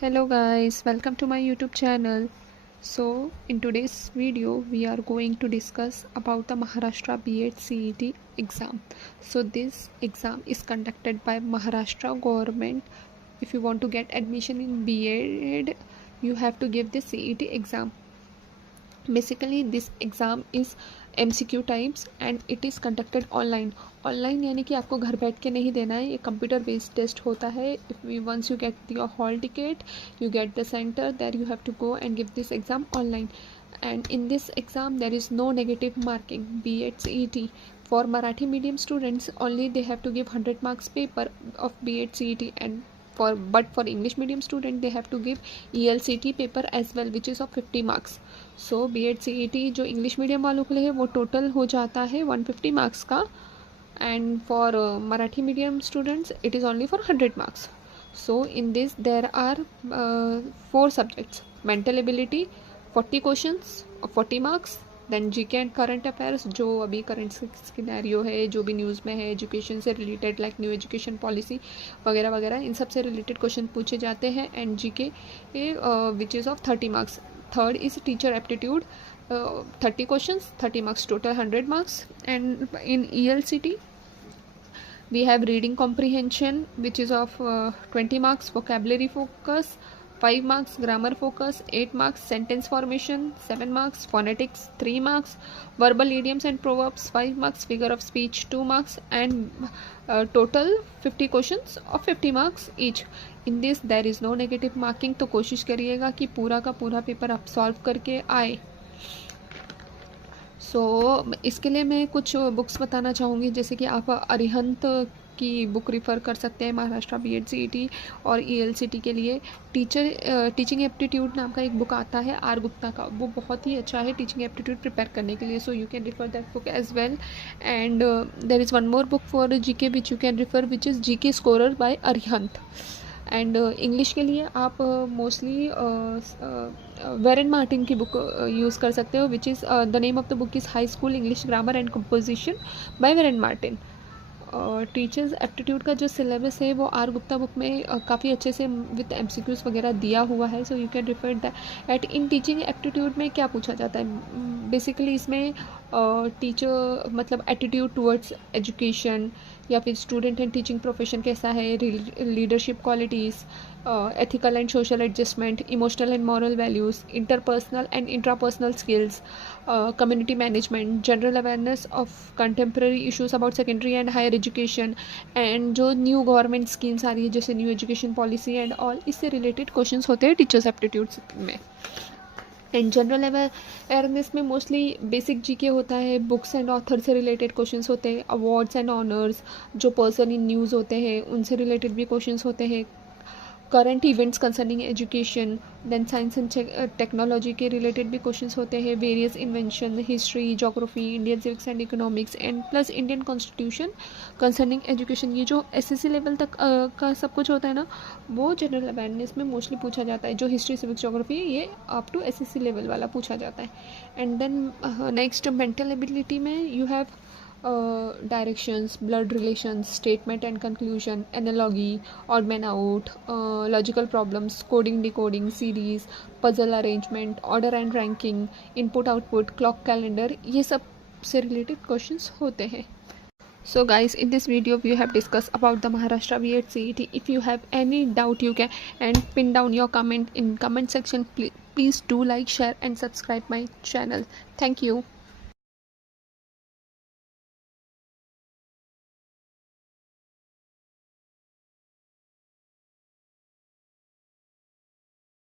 Hello guys, welcome to my YouTube channel. So in today's video we are going to discuss about the Maharashtra B.Ed CET exam. So this exam is conducted by Maharashtra government. If you want to get admission in B.Ed, you have to give the CET exam. Basically this exam is MCQ types and it is conducted online यानी कि आपको घर बैठ के नहीं देना है, ये कंप्यूटर बेस्ड टेस्ट होता है. Once you get your hall ticket, you get the centre, there you have to go and give this exam online. And in this exam there is no negative marking. B.Ed CET for Marathi medium students only, they have to give 100 marks paper of B.Ed CET, and for English medium student they have to give ELCT paper as well, which is of 50 marks. So B.Ed CET जो English medium वालों के लिए है वो total हो जाता है 150 marks का, and for Marathi medium students it is only for 100 marks. So in this there are 4 subjects: mental ability 40 questions of 40 marks, then GK and current affairs, जो अभी करंट सिनेरियो है, जो भी न्यूज़ में है, एजुकेशन से related, like new education policy वगैरह वगैरह, इन सब से रिलेटेड क्वेश्चन पूछे जाते हैं. And GK which is of 30 marks. Third is teacher aptitude 30 questions 30 marks, total 100 marks. And in ELCT we have reading comprehension which is of 20 marks, vocabulary focus 5 marks, grammar focus 8 marks, sentence formation 7 marks, phonetics 3 marks, verbal idioms and proverbs 5 marks, figure of speech 2 marks, and total 50 questions of 50 marks each. In this there is no negative marking. तो कोशिश करिएगा कि पूरा का पूरा paper आप solve करके आए. इसके लिए मैं कुछ बुक्स बताना चाहूँगी, जैसे कि आप अरिहंत की बुक रिफ़र कर सकते हैं महाराष्ट्र B.Ed CET और ELCT के लिए. टीचिंग एप्टीट्यूड नाम का एक बुक आता है आर गुप्ता का, वो बहुत ही अच्छा है टीचिंग एप्टीट्यूड प्रिपेयर करने के लिए. So you can refer that book as well. And there is one more book for GK which you can refer, which is GK scorer by Arihant. And English के लिए आप मोस्टली वेरन मार्टिन की book use कर सकते हो, which is the name of the book is high school English grammar and composition by Wren Martin. Teachers aptitude का जो syllabus है वो आर गुप्ता बुक में काफ़ी अच्छे से विद MCQs वगैरह दिया हुआ है. सो you can refer that. In teaching aptitude में क्या पूछा जाता है बेसिकली, इसमें टीचर मतलब एटीट्यूड टुवर्ड्स एजुकेशन, या फिर स्टूडेंट एंड टीचिंग प्रोफेशन कैसा है, leadership qualities, ethical and social adjustment, emotional and moral values, interpersonal and intrapersonal skills, community management, general awareness of contemporary issues about secondary and higher education, and जो new government schemes आ रही है जैसे new education policy and all, इससे related questions होते हैं teachers aptitudes में. And general awareness में मोस्टली बेसिक जीके होता है, बुक्स एंड ऑथर से रिलेटेड क्वेश्चंस होते हैं, अवार्ड्स एंड ऑनर्स, जो पर्सन इन न्यूज़ होते हैं उनसे रिलेटेड भी क्वेश्चंस होते हैं, current events concerning education, then science and technology के रिलेटेड भी क्वेश्चंस होते हैं, various invention, history, geography, Indian civics and economics, and plus Indian constitution concerning education. ये जो SSC लेवल तक का सब कुछ होता है ना, वो जनरल अवेयरनेस में मोस्टली पूछा जाता है. जो हिस्ट्री, सिविक्स, जोग्राफी ये अप टू SSC लेवल वाला पूछा जाता है. And then next mental ability में you have directions, blood relations, statement and conclusion, analogy, odd man out, logical problems, coding, decoding, series, puzzle arrangement, order and ranking, input output, clock calendar, ये सब से related questions होते हैं. So guys, in this video we have discussed about the Maharashtra B.Ed CET. If you have any doubt you can and pin down your comment in comment section. Please do like, share and subscribe my channel. Thank you.